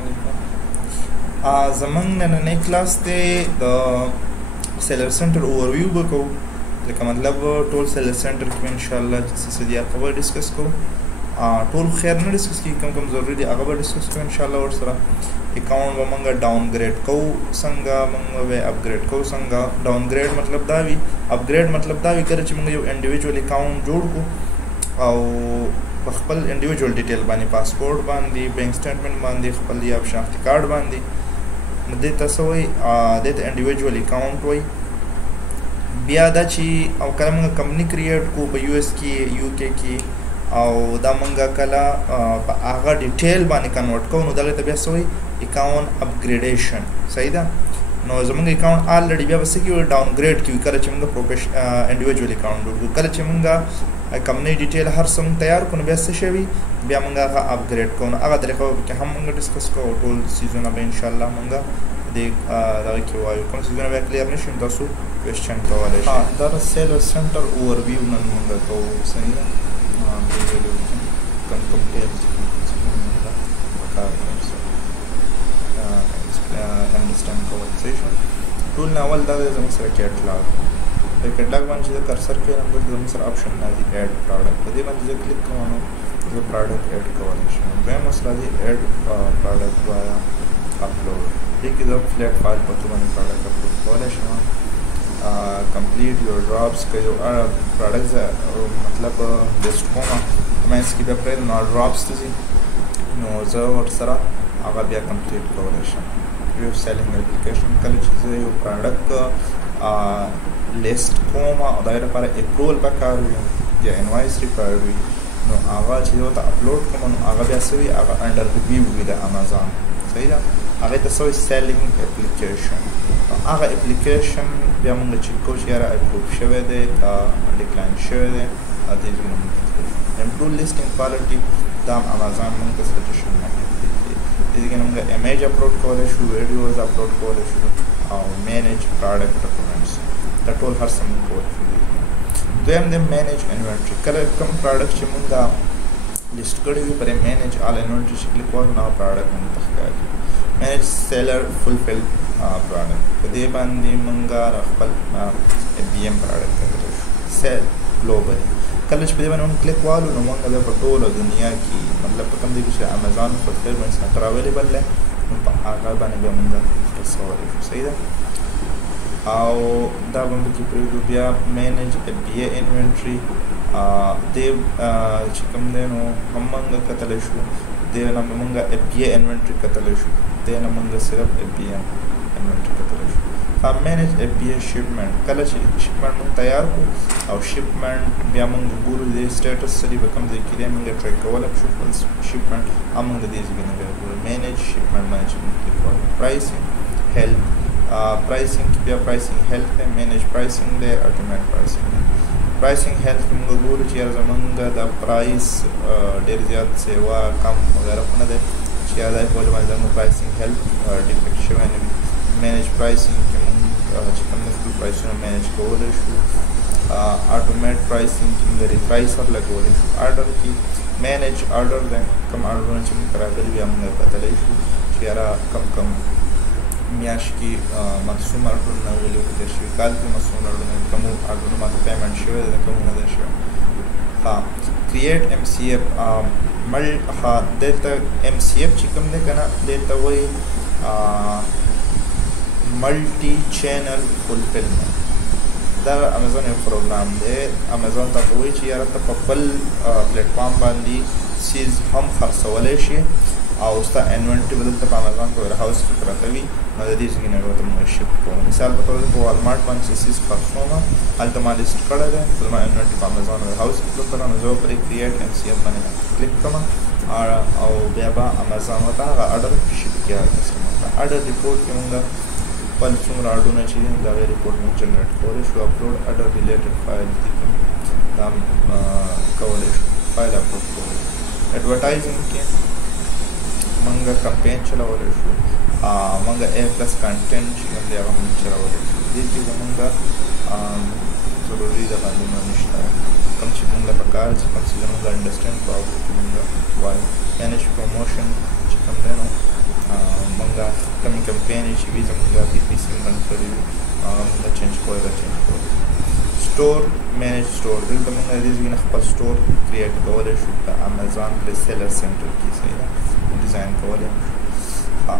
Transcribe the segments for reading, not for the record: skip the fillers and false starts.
علیکم. زمونږ نننی کلاس دی د سیلر سنټر اوورویو به کوو، لکه مطلب ټول سیلر سنټر کې به انشاءالله چې څه دي هغه به ډسکس کوو. ټول خیر نه ډسکس کېږي، کوم کوم ضروري دي هغه به ډسکس کوو انشاءالله ورسره. اکاؤنٹ به موږ ډاون ګریډ کوو څنګه، موږ به اپګریډ کوو څنګه. ډاون ګریډ مطلب دا وي، اپګریډ مطلب دا وي کله چې موږ یو انډیویجوال اکاؤنٹ جوړ کړو او په خپل انډیویجوال ډیټیل باندې، پاسپورټ باندې، بینک سټیټمنټ باندې، خپل یا شناختی کارت باندې، نو دې ته څه وایي؟ دې ته انډیویجوال اکاؤنٹ وایي. بیا دا چې او کله موږ کمپنی کریټ کو په یو اس کې، یو کې کې، او دا موږ کله په هغه ډیټیل باندې کنورټ کوو، نو دغه ته بیا څه وایي؟ اکاؤنٹ اپګریډیشن. صحیح ده؟ نو زمونږ اکاؤنٹ آلریډي بیا به څه کېږي؟ ډاون ګریډ کېږي کله چې موږ انډیویجوال اکاؤنٹ جوړ کړو. کله چې موږ کمپنی ډیټیل هر څه موږ تیار کړو، نو بیا څه شوي؟ بیا موږ هغه اپګریډ کوو. نو هغه طریقه به پکې هم موږ ډسکس کوو. ټول څیزونه به انشاءالله موږ دې دغه کې وایو. کوم څیزونه بیا کلیر نه شي، تاسو کوېسچن کولی شئ. دا د سیلر سنټر اوورویو نن موږ کوو. صحیح ده؟ understand conversation. ټول نه اول دا زموږ سره کیټلاګ په کیټلاګ باندې چې کرسر کې نمبر زموږ سره آپشن راځي اډ پروډکټ. په دې باندې چې کلیک کوم نو زه پروډکټ اډ کولی شم. دویم مسله دی اډ پروډکټ وایا اپلوډ. دې کې زه فلیټ فایل په توګه باندې پروډکټ اپلوډ کولی شم. کمپلیټ یور ډراپس که یو پروډکټ مطلب لیسټ کومه منځ کې بیا پرې نو ډراپس ته ځي، نو زه ورسره هغه بیا کمپلیټ کولی شم. یو سیلینګ اپلیکیشن کله چې زه یو پروډکټ لیست کوم او د هغې لپاره اپروول پکار وي یا انوایس ریکوایرډ وي، نو هغه چې زه ورته اپلوډ کوم نو هغه بیا څه وي؟ هغه انډر ریویو وي د امازان. صحیح ده؟ هغې ته څه وایي؟ سیلینګ اپلیکیشن. هغه اپلیکیشن بیا موږ چیک کوو چې یاره اپروو شوی دی که ډکلاین شوی دی. دې ځایونه موږ امپروو لیسټینګ کوالټي، دا هم امازان موږ ته سجیشن نه کوي. دې کې موږ امیج اپلوډ کولی شو، ویډیوز اپلوډ کولی شو، او مینیج پروډکټ ډاکومنټس، دا ټول هر څه موږ کولی شو. دویم دی مینیج انوینټري. کله کوم پروډکټ چې موږ لیست کړی وي پرې مینیج آل انوینټري چې کلیک وکړو نو هغه پروډکټ موږ ته ښکاري. مینیج سیلر فلفل پروډکټ، په دې باندې موږ خپل بي ایم پروډکټ کتلی شو. سیل ګلوبلي کله چې په دې باندې موږ کلیک والو نو موږ بیا په ټوله دنیا کې مطلب په کوم ځای کې چې امازان فلفلمنټ سنټر اویلیبل دی نو په هغه باندې بیا موږ رسولی شو. صحیح ده؟ او دا به موږ کې پرېږدو. بیا مینیج بي اے انوینټري دې چې کوم دی نو هم موږ کتلی شو. دې نه به موږ بي اے انوینټري کتلی شو. دې نه موږ صرف بي ایم انوینټري کتلی شو. مینیج بي اے شپمنټ. کله چې شپمنټ موږ تیار کړو او شپمنټ بیا موږ ګورو د سټیټس سره به کوم ځای کې دی موږ ټریک کولی شو خپل شپمنټ. هم موږ د دې ځای نه بیا ګورو مینیج شپمنټ باندې چې موږ کلیک کوو. پرایسینګ هیلث. پرایسینګ کې بیا پرایسینګ هیلث دی، مینیج پرایسینګ دی، اټومیټ پرایسینګ دی. پرایسینګ هیلث کې موږ ګورو چې یاره زموږ د پرایس ډېر زیات سیوا کم وغیره خو نه دی چې یا دا کولو باندې زموږ پرایسینګ هیلث ډیفیکټ شوی نه وي. مینیج پرایسینګ کې موږ چې کوم د خپل پرایسونه مینیج کولی شو. اټومیټ پرایسینګ کې موږ ریپرایس ور لګولی شو. اډر کې مینیج اډر دی، کوم اډرونه چې موږ راغلي بیا موږ کتلی شو چې یاره کم میاشت کې مصوم اډرونه ولې وکتل شوي، کال کې مصوم اډرونه، کوم اډرونه ماته پیمنټ شوی دی، کوم نه دی شوی. کریټ ایم سی ایف دلته ایم سی ایف چې کوم دی که نه دې ته وایي ملټي چینل فلفلمنټ. دا امازون یو پروګرام دی. امازون ته وایي چې یاره ته په خپل پلیټفارم باندې سیز هم خرڅولی شي او ستا انوینټري به دلته په امازون په ویرهاوس کې پرته وي، نو د دې ځای نه به ته موږ شپ کوو. مثال په توګه په والمارټ باندې چې سیز خرڅوم هلته ما لیست کړی دی، زما انوینټري په امازون ویرهاوس کې پرته ده، نو زه به پرې کریټ ایم سی ایف باندې کلیک کوم او بیا به امازون ورته هغه اډر شپ کړي هر کسټمر ته. اډر ریپورټ کې موږ خپل څومره اډرونه چې دي د هغې ریپورټ موږ جنریټ کولی شو. اپلوډ اډر ریلیټډ فایل دي دا هم کولی شو، فایل اپلوډ کولی شو. ایډورټایزنګ کې موږ کمپین چلولی شو. موږ اے پلس کنټینټ چې کوم دی هغه موږ چلولی شو. دې کې زموږ ضروري د معلومه نشته، کوم چې موږ له پکار چې کوم څیزونه موږ انډرسټینډ کوو هغه کې موږ وایو. مینیج پروموشن چې کوم دی نو مونږه کومې کمپینې چې وي زمونږ پی پی سی رن کړي وي مونږ چینج کولی سټور مینج سټور دلته مونږ د دې ځای نه خپل سټور کریټ کولی شو په امیزان پرې سیلر سینټر کې صحیح ده ډیزاین کولی شو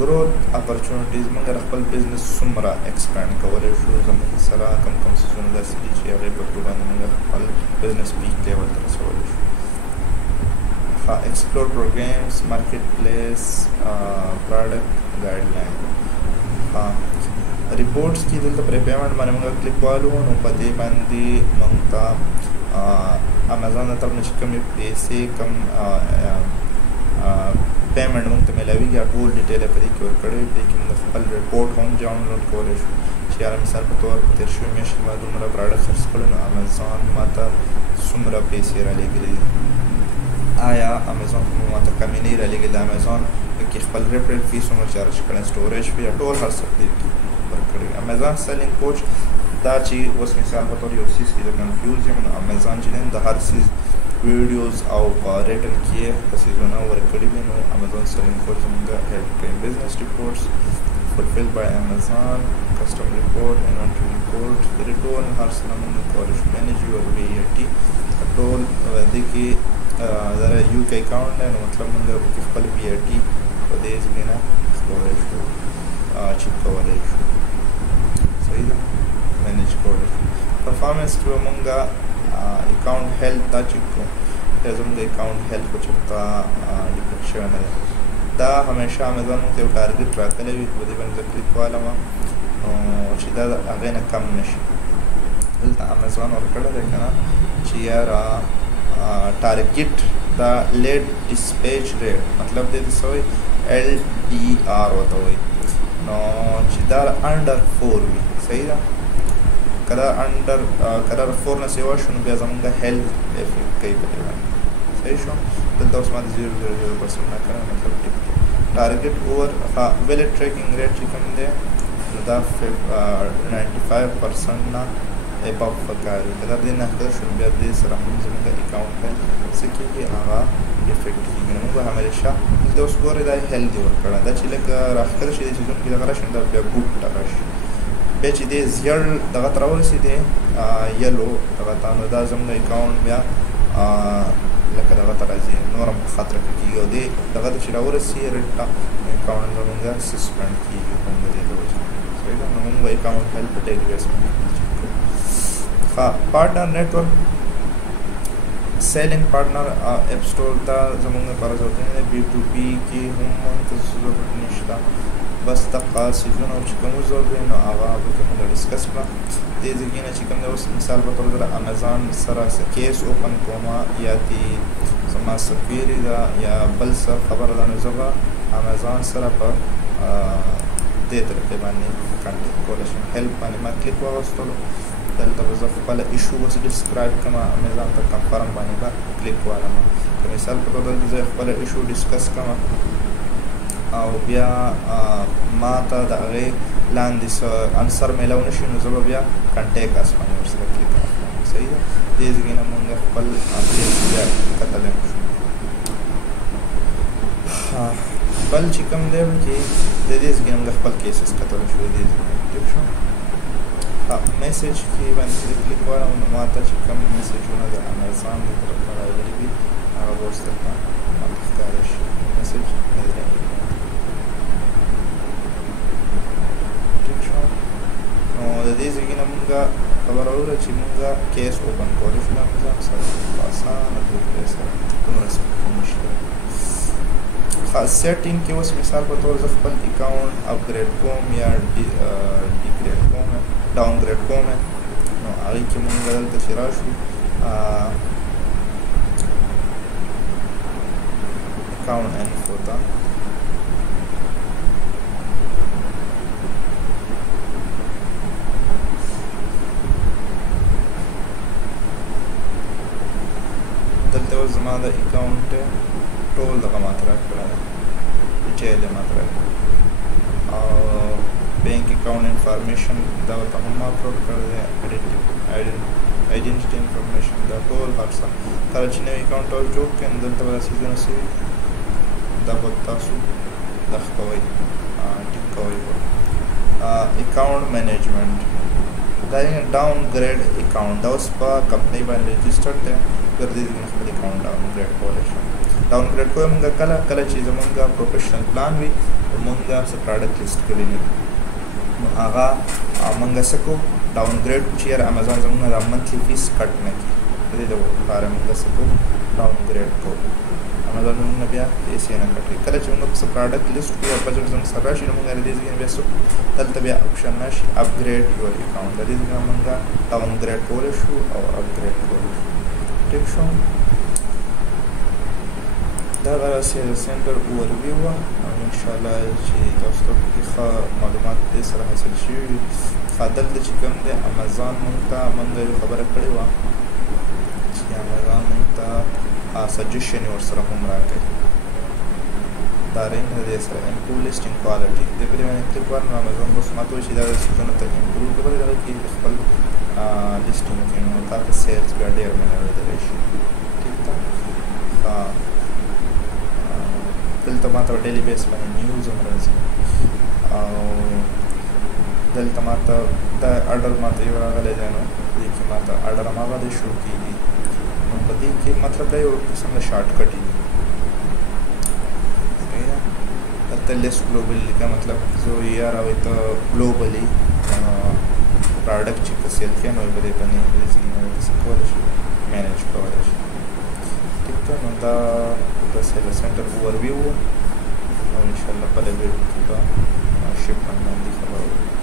growth opportunities مونږ خپل بزنس څومره ایکسپینډ کولی شو زموږ سره کوم څیزونه داسې دي چې هغې په ټول باندې مونږ خپل بزنس پیک لیول ته رسولی شو explore programs marketplace product guideline reports کې دلته پرې پیمنټ باندې مونږ کلیک والو نو په دې باندې مونږ ته امیزان د طرف نه چې کومې پیسې کوم پیمنټ مونږ ته میلاویږي ټول ډیټیل یې په دې کې ورکړی وي دې کې مونږ خپل رپورټ هم ډاونلوډ کولی شو چې یاره مثال په طور په تېر شوې میاشت کې ما دومره پراډکټ خرڅ کړی نو امیزان ما ته څومره پیسې رالیږلي دي آیا امیزان خو ما ته کمې نه رالیږلي د امیزان کې خپل ریفرل فی څومره چارج کړی سټوریج فی ټول هر څه په دې کې ورکړی امیزان سیلینګ کوچ دا چې اوس مثال په طور یو څیز کې زه کنفیوز یم نو امیزان چې دی د هر څیز ویډیوز او ریټن کې په څیزونه ورکړي وي نو امیزان سیلینګ کوچ زموږ هیلپ کوي بزنس ریپورټس fulfilled by Amazon custom report inventory report د ټول هر څه نه موږ کولی شو manage your VAT ټول دې کې دا یو کې اکاونټ دی نو مطلب موږ خپل VAT په دې ځای نه کولی شو چیک کولی شو صحیح ده مینیج کولی شو پرفارمنس کې به موږ اکاؤنٹ هیلث دا چیک کوو یا زموږ اکاؤنٹ هیلث په چېرته ډیفیکټ شوی نه دی دا همیشه امیزان موږ ته یو ټارګټ راکلی وي په دې باندې زه کلیک کوالم نو چې دا د هغې نه کم نه شي دلته امیزان ورکړی دی که نه چې یاره ټارګټ دا لیټ ډسپیچ ریټ مطلب دی د څه وایي LDR ورته وایي نو چې دا انډر 4 وي صحیح ده کله انډر کله 4 نه سیوا شو نو بیا زموږ هیلث افیکټ کوي په دې باندې صحیح شو دلته اوس ما د 0.00% نه کړی مطلب ټیک ټارګټ اوور ویلیډ ټریکینګ ریټ چې کوم دی نو دا 95% نه اباو پکار وي که دا دې نه ښکته شو نو بیا دې سره هم زموږ اکاونټ څه کېږي هغه ډیفیکټ کېږي نو موږ به همیشه دلته اوس ګورئ دا هیلث دې ورکړی دا چې لږ راښکته شي دې چیزونو کې دغه راشي نو دا بیا ګوډ ته راشي بیا چې دې زیړ دغه ته راورسېدې یلو دغه ته نو دا زموږ اکاونټ بیا لکه دغه ته راځي نور هم خطره کېږي او دې دغه ته چې راورسي ریټ ته اکاونټ زموږ سسپینډ کېږي په همدې د وجې صحیح ده نو موږ به اکاونټ هیلث په ډیلی بیس باندې پارټنر نیټورک سیلینګ پارټنر اپ سټور ته زموږ لپاره ضرورت نه دی B2B کې هم ته ضرورت نشته بس دغه څیزونه چې کوم ضرورت دی نو هغه به موږ ډسکس کړه دې ځای نه چې کوم دی اوس مثال په طور سره امیزان سره څه کیس اوپن کومه یا دې زما څه کویري ده یا بل څه خبره ده نو زه به امیزان سره په دې طریقې باندې کانټیکټ کولی شم هیلپ باندې ما کلیک واغوستلو دلته به زه خپله ایشو اوس ډسکرایب کړم امیزان ته کنفرم باندې به کلیک والم که مثال په طور دلته زه خپله ایشو ډسکس کړم او بیا ما ته د هغې لاندې څه انسر میلاو نه شي نو زه به بیا کنټیکټ اس باندې ورسره کلیک کوم صحیح ده دې ځای نه مونږ خپل اپډیټ بیا کتلی شو بل چې کوم دی چې د دې ځای نه مونږ خپل کیسز کتلی شو دې ځای ټیک شو میسیج کې باندې کلیک کوم نو ما ته چې کوم میسیجونه د امیزان د طرف نه راغلي وي هغه به اوس دلته ماته ښکاره شي میسیج نه دی راغلی ټیک شو نو د دې ځای نه مونږ خبره وکړه چې مونږ کیس اوپن کولی شو د امیزان سره په اسانه طریقې سره دومره سخته نشته سیټینګ کې اوس مثال په طور زه خپل اکاونټ اپګریډ کوم یا ډیګریډ کوم ډاونګریډ کوم نو هغې کې مونږ دلته چې راشو اکاونټ انفو ته دلته اوس زما د اکاونټ ټول دغه ماته راکړی دی ډیټیل یې ماته راکړی او بینک اکاؤنٹ انفارمیشن دا ورته هم ما اپلوډ کړی دی آیډنټیټي انفارمیشن دا ټول هر څه کله چې نوی اکاونټ تاسو جوړ کړئ نو دلته به دا څیزونه څه وي دا به تاسو دغه کوئ ټیک کوئ اکاؤنٹ مینجمنٹ دا ډاون ګریډ اکاؤنٹ دا اوس په کمپنۍ باندې رجسټرډ دی ګرځېدي موږ خپل اکاؤنٹ ډاون ګریډ کولی شو ډاون ګریډ کوی موږ کله چې زمونږ پروفیشنل پلان وي موږ څه پراډکټ لیست کړي نه نو هغه موږ څه کوو ډاون ګریډ چې یاره امازان زمونږ د منتلي فیس کټ نه کړي د دې لپاره موږ څه کوو ډاون ګریډ کوو امازان زمونږ بیا پیسې نه کټوي کله چې موږ څه پراډکټ لیست کړو او بجټ زموږ سره راشي نو موږ د دې ځای بیا څه دلته بیا اپشن راشي اپګریډ یور اکاؤنټ د دې ځای موږ ډاون ګریډ کولی شو او اپګریډ کولی شو ټیک شو دا راسي د سنټر اوورویو وه او انشاءالله چې تاسو ته پکې ښه معلومات دې سره حاصل شوي وي دلته چې کوم دی امازان موږ ته یو خبره کړې وه چې امازان موږ ته سجیشن یې ورسره هم راکوي دا رنګ د دې سره امپروو لیسټینګ کوالټي دې پرې باندې کلیک وکړم نو امازان به اوس ماته وایي چې دا څیزونه ته امپروو کړئ دغه کې خپل لیسټینګ کې نو تا ته سیلز بیا ډېر مینولی شي ټیک ده دلته ماته ډیلی بیس باندې نیوز هم راځي او دلته ماته دا اډر ماته یو راغلی دی نو دې کې ماته اډر هماغه دی شو کېږي نو په دې کې مطلب دا یو قسم د شارټ کټ وي صحیح ده دلته لیس ګلوبل لیکه مطلب زه یاره وایي ته ګلوبلي پراډکټ چې که سیل کړې نو په دې باندې ځي نو څه کولی شي مینیج کولی شي ټیک ده نو دا د سیلر سنټر اوورویو و او انشاءالله بله ویډیو کې به شپمنټ باندې خبره وکړو